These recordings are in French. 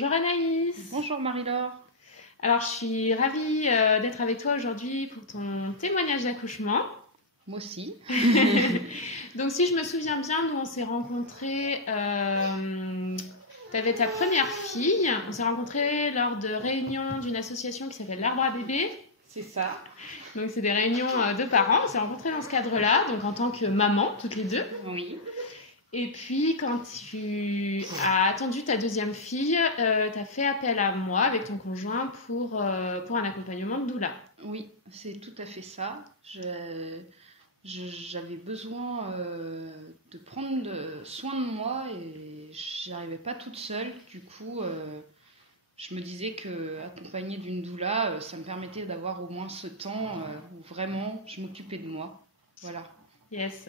Bonjour Anaïs. Bonjour Marie-Laure. Alors je suis ravie d'être avec toi aujourd'hui pour ton témoignage d'accouchement. Moi aussi. Donc si je me souviens bien, nous on s'est rencontrés, tu avais ta première fille, on s'est rencontrés lors de réunions d'une association qui s'appelle l'Arbre à bébé. C'est ça. Donc c'est des réunions de parents, on s'est rencontrés dans ce cadre-là, donc en tant que maman, toutes les deux. Oui. Et puis, quand tu as attendu ta deuxième fille, tu as fait appel à moi avec ton conjoint pour un accompagnement de doula. Oui, c'est tout à fait ça. J'avais besoin de prendre soin de moi et j'y arrivais pas toute seule. Du coup, je me disais qu'accompagnée d'une doula, ça me permettait d'avoir au moins ce temps où vraiment je m'occupais de moi. Voilà. Yes.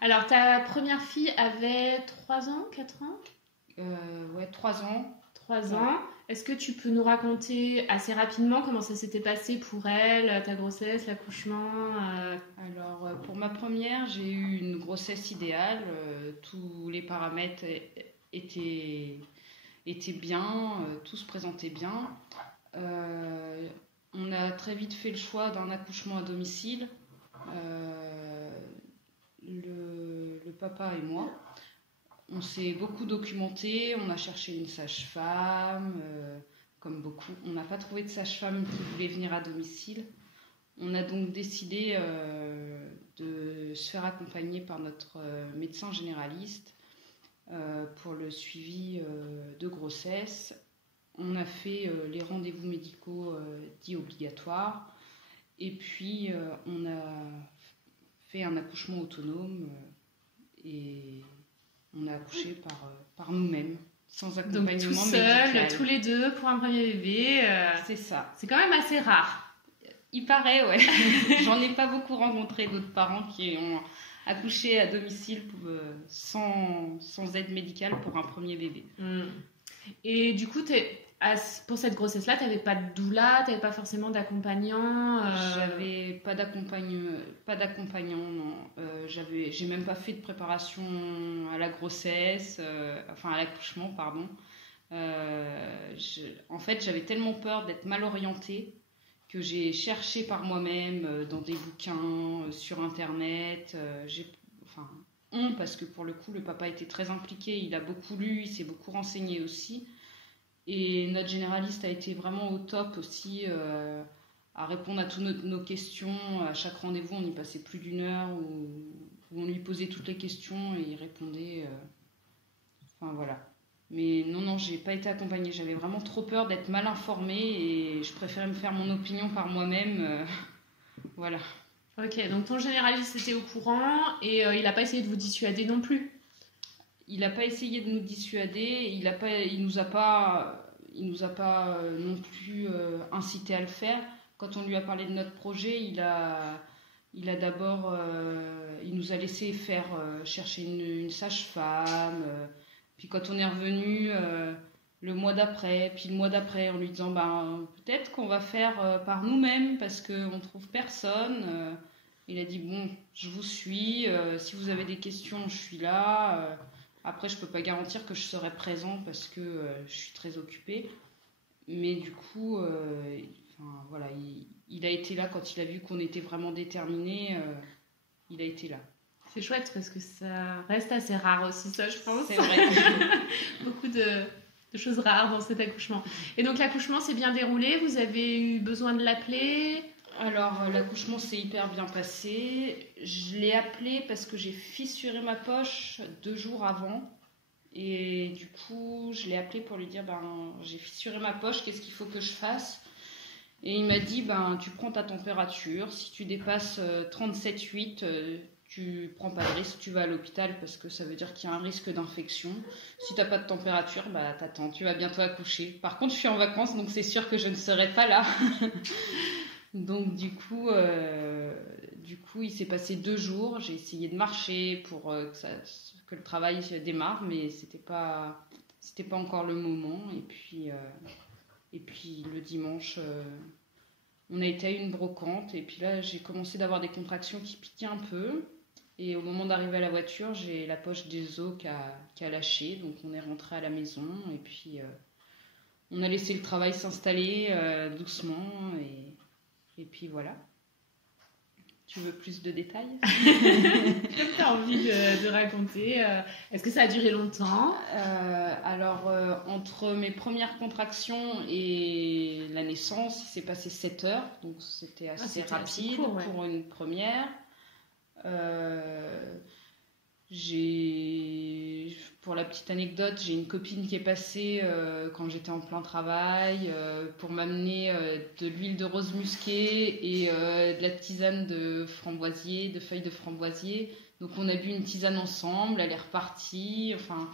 Alors, ta première fille avait 3 ans, 4 ans ? Ouais, 3 ans. 3 ans. Est-ce que tu peux nous raconter assez rapidement comment ça s'était passé pour elle, ta grossesse, l'accouchement Alors, pour ma première, j'ai eu une grossesse idéale. Tous les paramètres étaient bien, tout se présentait bien. On a très vite fait le choix d'un accouchement à domicile. Le papa et moi. On s'est beaucoup documenté, on a cherché une sage-femme, comme beaucoup. On n'a pas trouvé de sage-femme qui voulait venir à domicile. On a donc décidé de se faire accompagner par notre médecin généraliste pour le suivi de grossesse. On a fait les rendez-vous médicaux dits obligatoires et puis on a fait un accouchement autonome et on a accouché par nous-mêmes, sans accompagnement médical. Donc tout seul, tous les deux, pour un premier bébé. C'est ça. C'est quand même assez rare. Il paraît, ouais. J'en ai pas beaucoup rencontré d'autres parents qui ont accouché à domicile sans aide médicale pour un premier bébé. Et du coup, pour cette grossesse-là, tu n'avais pas de doula, tu n'avais pas forcément d'accompagnant J'avais pas d'accompagnant, non. J'ai même pas fait de préparation à la grossesse, à l'accouchement, pardon. En fait, j'avais tellement peur d'être mal orientée que j'ai cherché par moi-même dans des bouquins, sur Internet. Parce que pour le coup, le papa était très impliqué, il a beaucoup lu, il s'est beaucoup renseigné aussi. Et notre généraliste a été vraiment au top aussi à répondre à toutes nos questions. À chaque rendez-vous, on y passait plus d'1 heure où on lui posait toutes les questions et il répondait. Voilà. Mais non, j'ai pas été accompagnée. J'avais vraiment trop peur d'être mal informée et je préférais me faire mon opinion par moi-même. Voilà. Ok, donc ton généraliste était au courant et il n'a pas essayé de vous dissuader non plus. Il n'a pas essayé de nous dissuader, il nous a pas non plus incité à le faire. Quand on lui a parlé de notre projet, il d'abord, il nous a laissé chercher une sage-femme. Puis quand on est revenu le mois d'après, puis le mois d'après, en lui disant peut-être qu'on va faire par nous-mêmes parce qu'on trouve personne. Il a dit bon, je vous suis. Si vous avez des questions, je suis là. Après, je peux pas garantir que je serai présent parce que je suis très occupée. Mais du coup, il a été là quand il a vu qu'on était vraiment déterminés. Il a été là. C'est chouette parce que ça reste assez rare aussi, ça, je pense. C'est vrai. Beaucoup de choses rares dans cet accouchement. Et donc, l'accouchement s'est bien déroulé. Vous avez eu besoin de l'appeler ? Alors, l'accouchement s'est hyper bien passé. Je l'ai appelé parce que j'ai fissuré ma poche 2 jours avant. Et du coup, je l'ai appelé pour lui dire j'ai fissuré ma poche, qu'est-ce qu'il faut que je fasse ? Et il m'a dit tu prends ta température. Si tu dépasses 37,8, tu prends pas de risque, tu vas à l'hôpital parce que ça veut dire qu'il y a un risque d'infection. Si t'as pas de température, t'attends, tu vas bientôt accoucher. Par contre, je suis en vacances, donc c'est sûr que je ne serai pas là. Donc du coup, il s'est passé 2 jours. J'ai essayé de marcher pour que le travail démarre, mais c'était pas encore le moment. Et puis le dimanche, on a été à une brocante. Et puis là, j'ai commencé d'avoir des contractions qui piquaient un peu. Et au moment d'arriver à la voiture, j'ai la poche des os qui a lâché. Donc on est rentré à la maison. Et puis on a laissé le travail s'installer doucement et puis voilà. Tu veux plus de détails? Tu as envie de raconter est-ce que ça a duré longtemps? Alors, entre mes premières contractions et la naissance, il s'est passé 7 heures, donc c'était assez rapide assez court, ouais. Pour une première. Pour la petite anecdote, j'ai une copine qui est passée quand j'étais en plein travail pour m'amener de l'huile de rose musquée et de la tisane de framboisier, de feuilles de framboisier. Donc on a bu une tisane ensemble, elle est repartie. Enfin,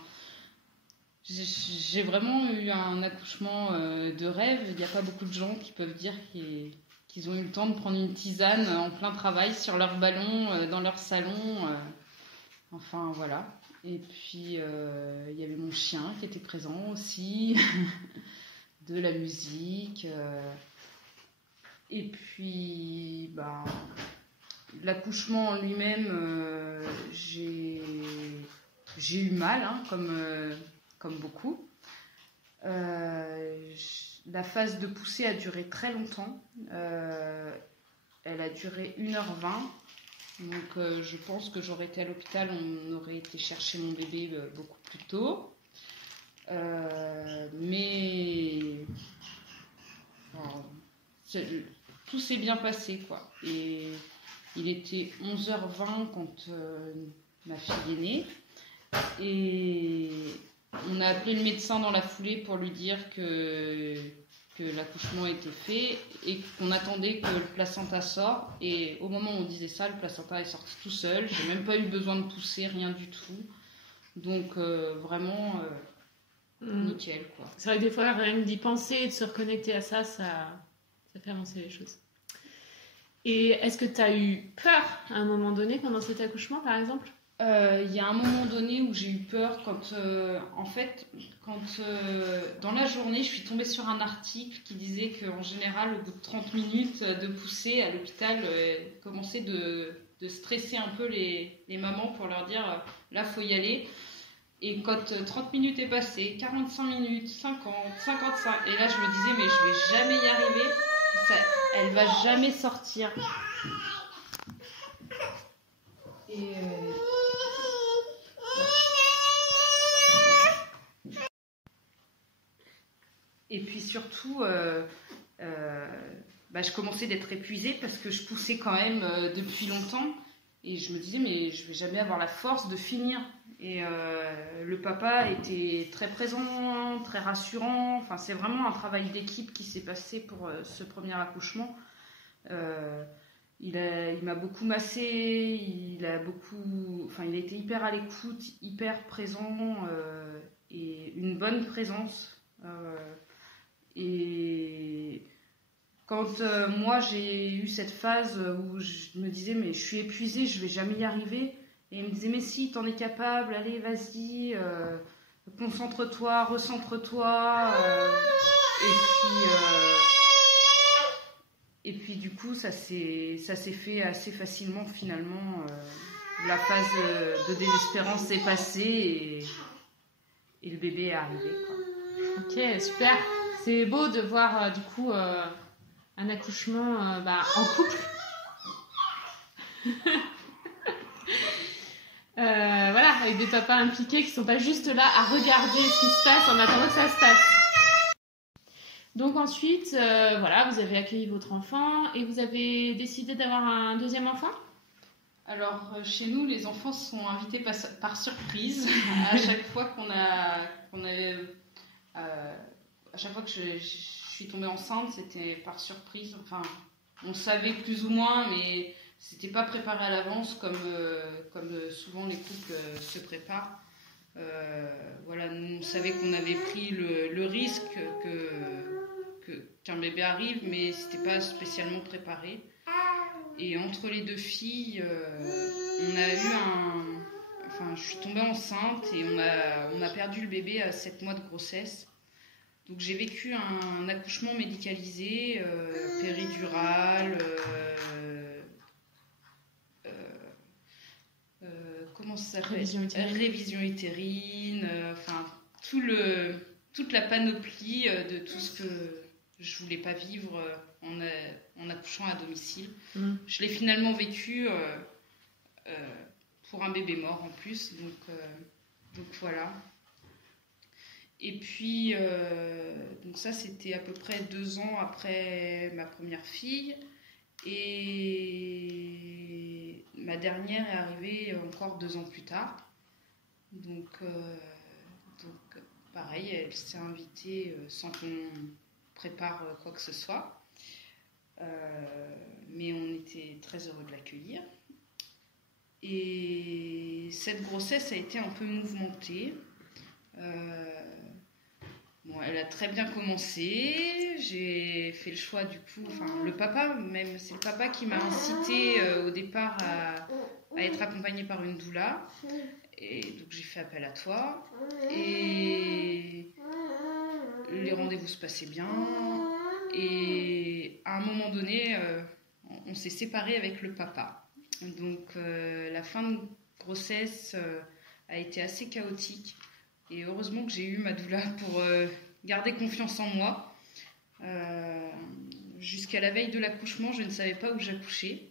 j'ai vraiment eu un accouchement de rêve. Il n'y a pas beaucoup de gens qui peuvent dire qu'ils ont eu le temps de prendre une tisane en plein travail sur leur ballon, dans leur salon. Enfin voilà. Et puis il y avait mon chien qui était présent aussi, de la musique. Et puis l'accouchement en lui-même, j'ai eu mal, hein, comme beaucoup. La phase de poussée a duré très longtemps. Elle a duré 1h20. Donc je pense que j'aurais été à l'hôpital, on aurait été chercher mon bébé beaucoup plus tôt. Mais tout s'est bien passé, quoi. Et il était 11h20 quand ma fille est née. Et on a appelé le médecin dans la foulée pour lui dire que l'accouchement était fait et qu'on attendait que le placenta sorte. Et au moment où on disait ça, le placenta est sorti tout seul. J'ai même pas eu besoin de pousser, rien du tout. Donc vraiment nickel, quoi. C'est vrai que des fois, rien que d'y penser et de se reconnecter à ça, ça fait avancer les choses. Et est-ce que tu as eu peur à un moment donné pendant cet accouchement, par exemple? Il y a un moment donné où j'ai eu peur quand dans la journée je suis tombée sur un article qui disait qu'en général au bout de 30 minutes de poussée à l'hôpital commençait de stresser un peu les mamans pour leur dire là faut y aller. Et quand 30 minutes est passé, 45 minutes, 50, 55, et là je me disais mais je vais jamais y arriver, elle va jamais sortir. Et puis surtout, je commençais d'être épuisée parce que je poussais quand même depuis longtemps. Et je me disais, mais je vais jamais avoir la force de finir. Et le papa était très présent, très rassurant. Enfin, c'est vraiment un travail d'équipe qui s'est passé pour ce premier accouchement. Il m'a beaucoup massé, il a été hyper à l'écoute, hyper présent et une bonne présence. Et quand moi j'ai eu cette phase où je me disais mais je suis épuisée, je vais jamais y arriver, et il me disait mais si, t'en es capable, allez vas-y, concentre-toi, recentre-toi, et puis du coup ça s'est fait assez facilement finalement. La phase de désespérance est passée et le bébé est arrivé, quoi. Ok, super. C'est beau de voir du coup un accouchement en couple. Voilà, avec des papas impliqués qui sont pas juste là à regarder ce qui se passe en attendant que ça se passe. Donc ensuite, vous avez accueilli votre enfant et vous avez décidé d'avoir un deuxième enfant? Alors chez nous, les enfants sont invités par surprise. À chaque fois à chaque fois que je suis tombée enceinte, c'était par surprise. Enfin, on savait plus ou moins, mais c'était pas préparé à l'avance comme souvent les couples se préparent. Nous, on savait qu'on avait pris le risque qu'un bébé arrive, mais c'était pas spécialement préparé. Et entre les deux filles, je suis tombée enceinte et on a perdu le bébé à 7 mois de grossesse. Donc j'ai vécu un accouchement médicalisé, péridurale, comment ça s'appelle ? Révision utérine, tout toute la panoplie de tout ce que je voulais pas vivre en accouchant à domicile. Je l'ai finalement vécu pour un bébé mort en plus, donc voilà. Et puis donc ça c'était à peu près 2 ans après ma première fille, et ma dernière est arrivée encore 2 ans plus tard. Donc pareil, elle s'est invitée sans qu'on prépare quoi que ce soit, mais on était très heureux de l'accueillir. Et cette grossesse a été un peu mouvementée. Elle a très bien commencé. J'ai fait le choix du coup, le papa même, c'est le papa qui m'a incité au départ à être accompagnée par une doula. Et donc j'ai fait appel à toi. Et les rendez-vous se passaient bien. Et à un moment donné, on s'est séparés avec le papa. Donc la fin de grossesse a été assez chaotique. Et heureusement que j'ai eu ma doula pour garder confiance en moi. Jusqu'à la veille de l'accouchement, je ne savais pas où j'accouchais.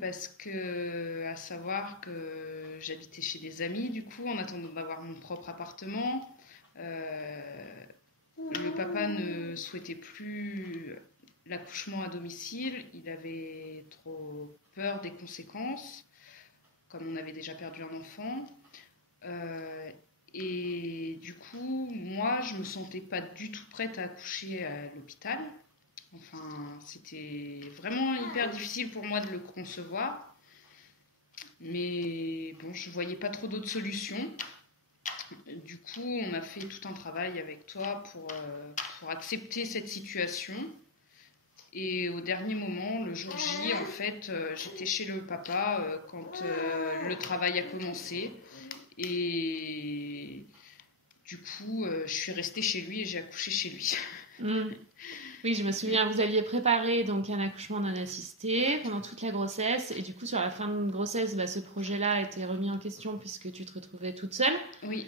Parce que, à savoir que j'habitais chez des amis, du coup, en attendant d'avoir mon propre appartement. Le papa ne souhaitait plus l'accouchement à domicile. Il avait trop peur des conséquences, comme on avait déjà perdu un enfant. Et du coup, moi, je me sentais pas du tout prête à accoucher à l'hôpital. C'était vraiment hyper difficile pour moi de le concevoir. Mais bon, je voyais pas trop d'autres solutions. Du coup, on a fait tout un travail avec toi pour accepter cette situation. Et au dernier moment, le jour J, en fait, j'étais chez le papa quand le travail a commencé. Et du coup, je suis restée chez lui et j'ai accouché chez lui. Oui, je me souviens, vous aviez préparé donc un accouchement non assisté pendant toute la grossesse. Et du coup, sur la fin de grossesse, ce projet-là a été remis en question puisque tu te retrouvais toute seule. Oui.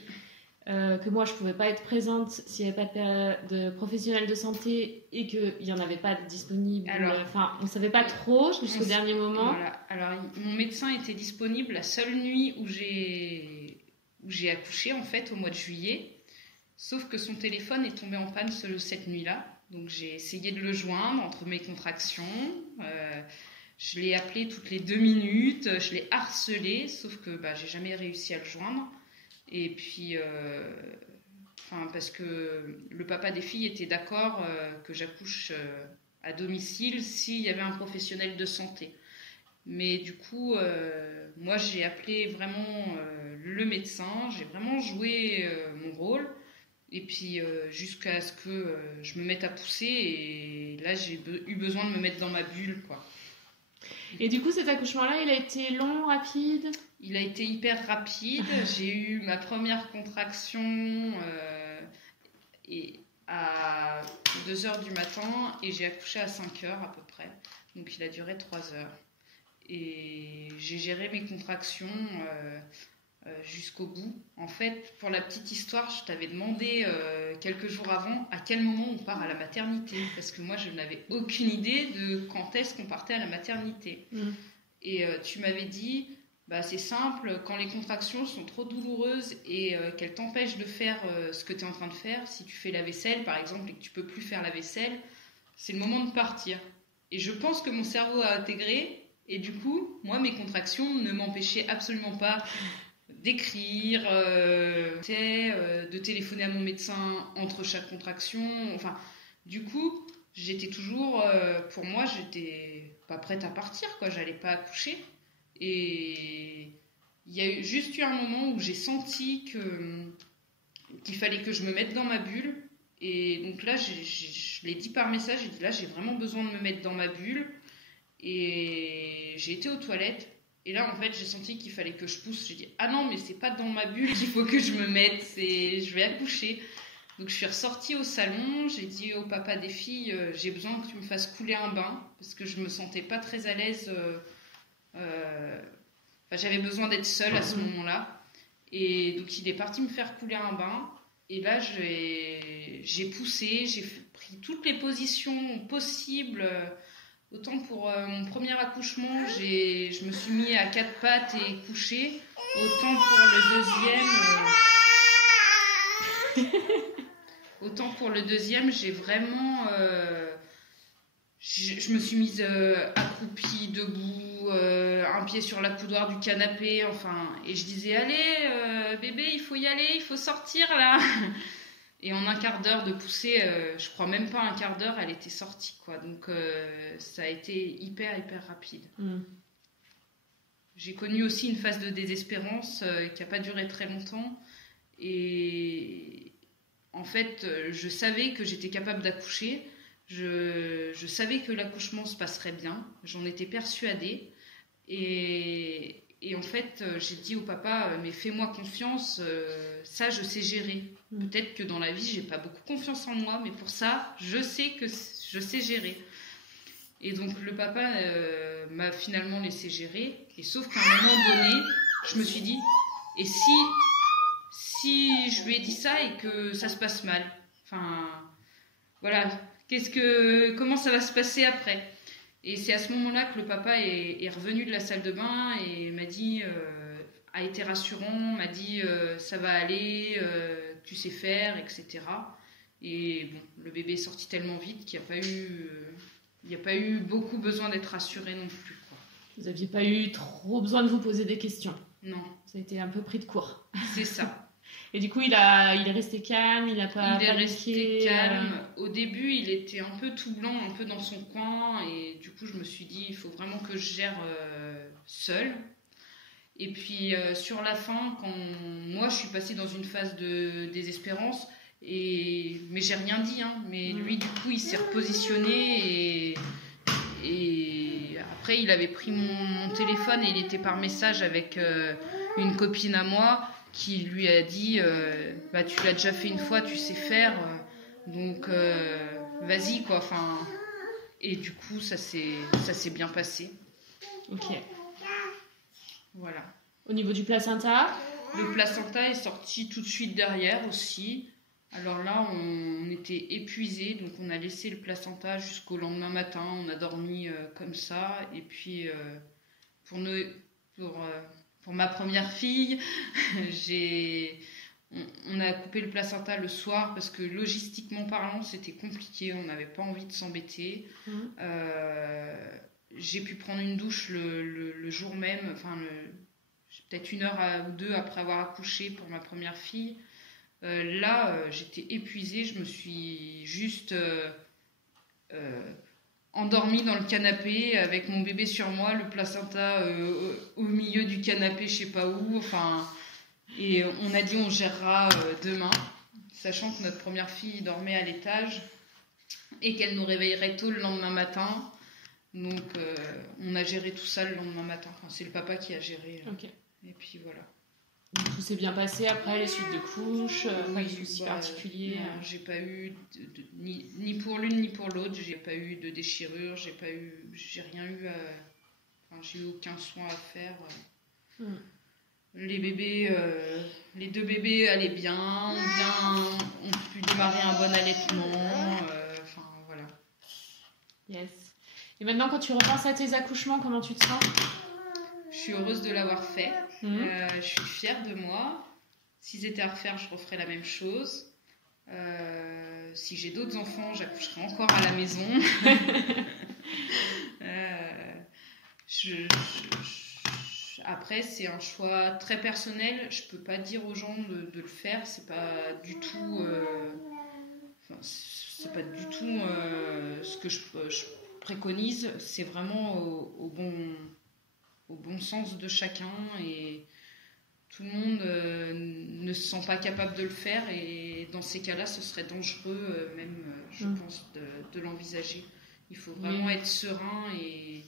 Que moi, je ne pouvais pas être présente s'il n'y avait pas de professionnels de santé et qu'il n'y en avait pas de disponible. On ne savait pas trop jusqu'au dernier moment. Voilà. Alors, mon médecin était disponible la seule nuit où j'ai accouché, en fait, au mois de juillet. Sauf que son téléphone est tombé en panne cette nuit-là. Donc, j'ai essayé de le joindre entre mes contractions. Je l'ai appelé toutes les 2 minutes. Je l'ai harcelé, sauf que j'ai jamais réussi à le joindre. Et puis, parce que le papa des filles était d'accord que j'accouche à domicile s'il y avait un professionnel de santé. Mais du coup, moi, j'ai appelé vraiment le médecin, j'ai vraiment joué mon rôle. Et puis, jusqu'à ce que je me mette à pousser. Et là, j'ai eu besoin de me mettre dans ma bulle, quoi. Et du coup, cet accouchement-là, il a été long, rapide ? Il a été hyper rapide. J'ai eu ma première contraction à 2h du matin et j'ai accouché à 5h à peu près. Donc il a duré 3 heures. Et j'ai géré mes contractions jusqu'au bout. En fait, pour la petite histoire, je t'avais demandé quelques jours avant à quel moment on part à la maternité. Parce que moi, je n'avais aucune idée de quand est-ce qu'on partait à la maternité. Et tu m'avais dit... c'est simple, quand les contractions sont trop douloureuses et qu'elles t'empêchent de faire ce que tu es en train de faire, si tu fais la vaisselle par exemple et que tu peux plus faire la vaisselle, c'est le moment de partir. Et je pense que mon cerveau a intégré, et du coup, moi, mes contractions ne m'empêchaient absolument pas d'écrire, de téléphoner à mon médecin entre chaque contraction. Du coup, j'étais toujours, pour moi, j'étais pas prête à partir, quoi. J'allais pas accoucher. Et il y a juste eu un moment où j'ai senti qu'il fallait que je me mette dans ma bulle. Et donc là, je l'ai dit par message, j'ai dit là, j'ai vraiment besoin de me mettre dans ma bulle. Et j'ai été aux toilettes. Et là, en fait, j'ai senti qu'il fallait que je pousse. J'ai dit, ah non, mais c'est pas dans ma bulle qu'il faut que je me mette, je vais accoucher. Donc je suis ressortie au salon, j'ai dit au papa des filles, j'ai besoin que tu me fasses couler un bain, parce que je me sentais pas très à l'aise. J'avais besoin d'être seule à ce moment-là. Et donc il est parti me faire couler un bain. Et là, j'ai poussé, j'ai pris toutes les positions possibles. Autant pour mon premier accouchement, je me suis mis à 4 pattes et couché. Autant pour le deuxième, j'ai vraiment... je me suis mise accroupie, debout, un pied sur la coudoir du canapé, enfin... Et je disais, allez, bébé, il faut y aller, il faut sortir, là. Et en un quart d'heure de poussée, je crois même pas un quart d'heure, elle était sortie, quoi. Donc, ça a été hyper, hyper rapide. J'ai connu aussi une phase de désespérance qui n'a pas duré très longtemps. Et en fait, je savais que j'étais capable d'accoucher. Je savais que l'accouchement se passerait bien. J'en étais persuadée. Et en fait, j'ai dit au papa, mais fais-moi confiance, ça je sais gérer. Peut-être que dans la vie, j'ai pas beaucoup confiance en moi, mais pour ça, je sais que je sais gérer. Et donc le papa m'a finalement laissé gérer. Et sauf qu'à un moment donné, je me suis dit, et si je lui ai dit ça et que ça se passe mal, enfin, voilà, comment ça va se passer après? Et c'est à ce moment-là que le papa est revenu de la salle de bain et m'a dit, a été rassurant, m'a dit ça va aller, tu sais faire, etc. Et bon, le bébé est sorti tellement vite qu'il n'y a pas eu beaucoup besoin d'être rassuré non plus, quoi. Vous n'aviez pas eu trop besoin de vous poser des questions? Non. Ça a été un peu pris de court. C'est ça. Et du coup, il est resté calme, il n'a pas Il est paniqué, resté calme. Au début, il était un peu tout blanc, un peu dans son coin. Et du coup, je me suis dit, il faut vraiment que je gère seule. Et puis, sur la fin, quand moi, je suis passée dans une phase de désespérance, mais j'ai rien dit. Hein, mais lui, du coup, il s'est repositionné. Et après, il avait pris mon téléphone et il était par message avec une copine à moi qui lui a dit bah, tu l'as déjà fait une fois, tu sais faire, donc vas-y, quoi. Enfin, et du coup, ça s'est bien passé. Ok. Voilà. Au niveau du placenta? Le placenta est sorti tout de suite derrière aussi. Alors là, on était épuisés, donc on a laissé le placenta jusqu'au lendemain matin. On a dormi comme ça. Et puis, pour ma première fille, on a coupé le placenta le soir parce que logistiquement parlant, c'était compliqué. On n'avait pas envie de s'embêter. J'ai pu prendre une douche le jour même, enfin, peut-être 1 heure ou 2 après avoir accouché pour ma première fille. Là, j'étais épuisée, je me suis juste endormie dans le canapé avec mon bébé sur moi, le placenta au milieu du canapé, je sais pas où. Enfin, et on a dit on gérera demain, sachant que notre première fille dormait à l'étage et qu'elle nous réveillerait tôt le lendemain matin. Donc, on a géré tout ça le lendemain matin. Enfin, c'est le papa qui a géré. Okay. Et puis voilà. Tout s'est bien passé après, les suites de couches, pas de soucis particuliers? Non, j'ai pas eu ni pour l'une ni pour l'autre, j'ai pas eu de déchirure, j'ai rien eu j'ai eu aucun soin à faire. Les bébés, les 2 bébés allaient bien, ont pu démarrer un bon allaitement, voilà. Yes. Et maintenant, quand tu repenses à tes accouchements, comment tu te sens? Je suis heureuse de l'avoir fait. Je suis fière de moi. Si c'était à refaire, je referais la même chose. Si j'ai d'autres enfants, j'accoucherai encore à la maison. Après, c'est un choix très personnel. Je peux pas dire aux gens de le faire. C'est pas du tout. C'est pas du tout ce que je préconise. C'est vraiment au bon sens de chacun, et tout le monde ne se sent pas capable de le faire, et dans ces cas-là ce serait dangereux même je pense de l'envisager. Il faut vraiment être serein et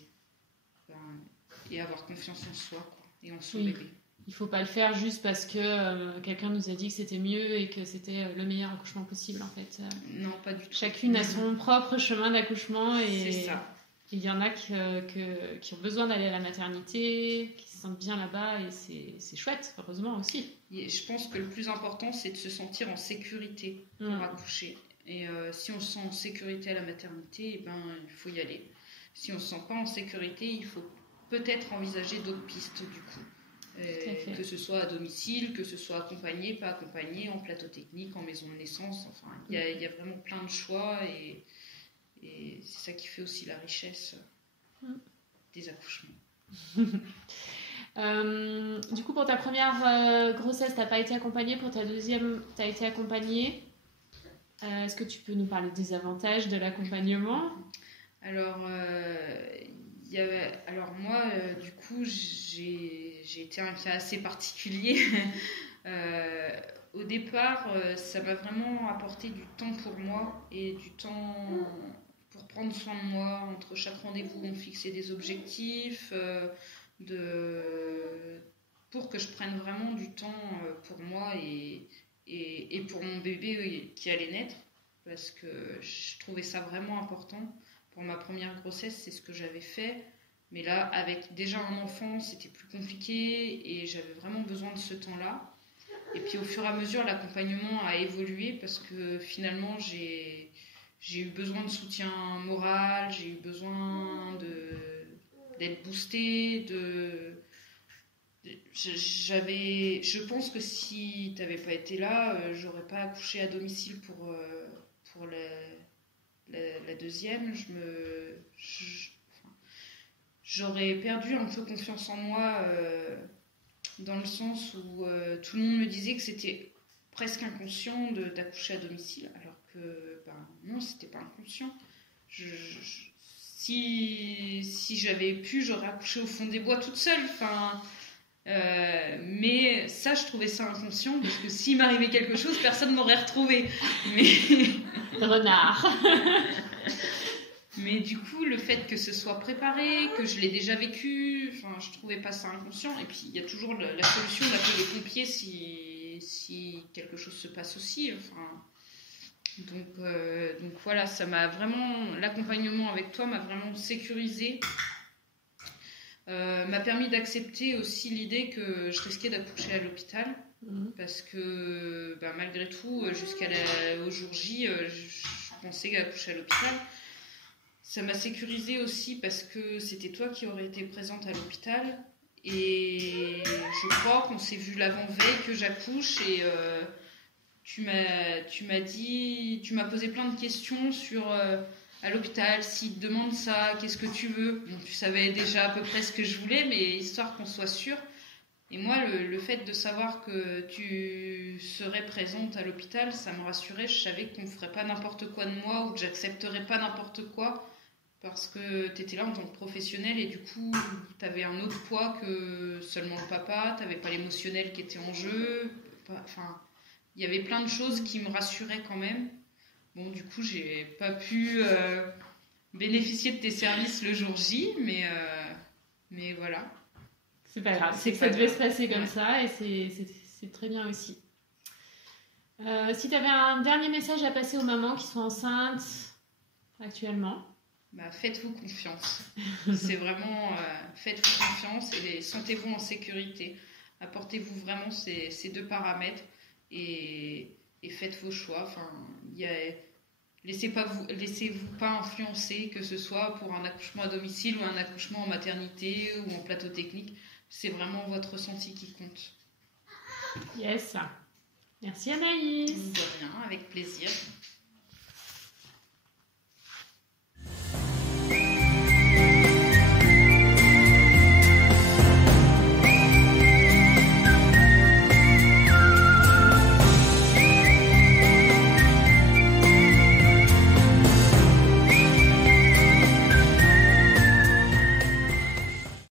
avoir confiance en soi, quoi, et en son bébé. Il faut pas le faire juste parce que quelqu'un nous a dit que c'était mieux et que c'était le meilleur accouchement possible, en fait. Non, pas du tout. Chacune a son propre chemin d'accouchement, et c'est ça. Il y en a qui ont besoin d'aller à la maternité, qui se sentent bien là-bas, et c'est chouette, heureusement aussi. Et je pense que le plus important, c'est de se sentir en sécurité pour accoucher. Et si on se sent en sécurité à la maternité, eh ben, il faut y aller. Si on ne se sent pas en sécurité, il faut peut-être envisager d'autres pistes du coup. Que ce soit à domicile, que ce soit accompagné, pas accompagné, en plateau technique, en maison de naissance. Enfin, il y a vraiment plein de choix et c'est ça qui fait aussi la richesse des accouchements. Du coup, pour ta première grossesse, tu n'as pas été accompagnée. Pour ta deuxième, tu as été accompagnée. Est-ce que tu peux nous parler des avantages de l'accompagnement ? Alors moi, du coup, j'ai été un cas assez particulier. Au départ, ça m'a vraiment apporté du temps pour moi et du temps pour prendre soin de moi. Entre chaque rendez-vous, on fixait des objectifs pour que je prenne vraiment du temps pour moi et pour mon bébé qui allait naître, parce que je trouvais ça vraiment important. Pour ma première grossesse, c'est ce que j'avais fait. Mais là, avec déjà un enfant, c'était plus compliqué et j'avais vraiment besoin de ce temps-là. Et puis au fur et à mesure, l'accompagnement a évolué parce que finalement, j'ai eu besoin de soutien moral, j'ai eu besoin d'être boostée. Je pense que si tu n'avais pas été là, j'aurais pas accouché à domicile pour la deuxième. J'aurais perdu un peu confiance en moi dans le sens où tout le monde me disait que c'était presque inconscient d'accoucher à domicile, alors que non, c'était pas inconscient. Si j'avais pu, j'aurais accouché au fond des bois toute seule. Mais ça, je trouvais ça inconscient parce que s'il m'arrivait quelque chose, personne m'aurait retrouvé. Renard. Mais du coup, le fait que ce soit préparé, que je l'ai déjà vécu, je trouvais pas ça inconscient. Et puis, il y a toujours la solution d'appeler les pompiers si quelque chose se passe aussi. Donc voilà, l'accompagnement avec toi m'a vraiment sécurisée. M'a permis d'accepter aussi l'idée que je risquais d'accoucher à l'hôpital. Parce que malgré tout, jusqu'au jour J, je pensais accoucher à l'hôpital. Ça m'a sécurisée aussi parce que c'était toi qui aurais été présente à l'hôpital. Et je crois qu'on s'est vu l'avant-veille que j'accouche et tu m'as posé plein de questions sur à l'hôpital, s'ils te demandent ça, qu'est-ce que tu veux. Bon, tu savais déjà à peu près ce que je voulais, mais histoire qu'on soit sûr. Et moi, le fait de savoir que tu serais présente à l'hôpital, ça me rassurait. Je savais qu'on ne ferait pas n'importe quoi de moi ou que j'accepterais pas n'importe quoi parce que tu étais là en tant que professionnelle et du coup, tu avais un autre poids que seulement le papa, tu n'avais pas l'émotionnel qui était en jeu. Il y avait plein de choses qui me rassuraient quand même. Bon, du coup, j'ai pas pu bénéficier de tes services le jour J, mais voilà. C'est pas grave, c'est que ça devait se passer comme ça et c'est très bien aussi. Si tu avais un dernier message à passer aux mamans qui sont enceintes actuellement, faites-vous confiance. C'est vraiment faites-vous confiance et sentez-vous en sécurité. Apportez-vous vraiment ces deux paramètres et faites vos choix. Laissez-vous pas influencer, que ce soit pour un accouchement à domicile ou un accouchement en maternité ou en plateau technique. C'est vraiment votre ressenti qui compte. Yes. Merci Anaïs. De rien, avec plaisir.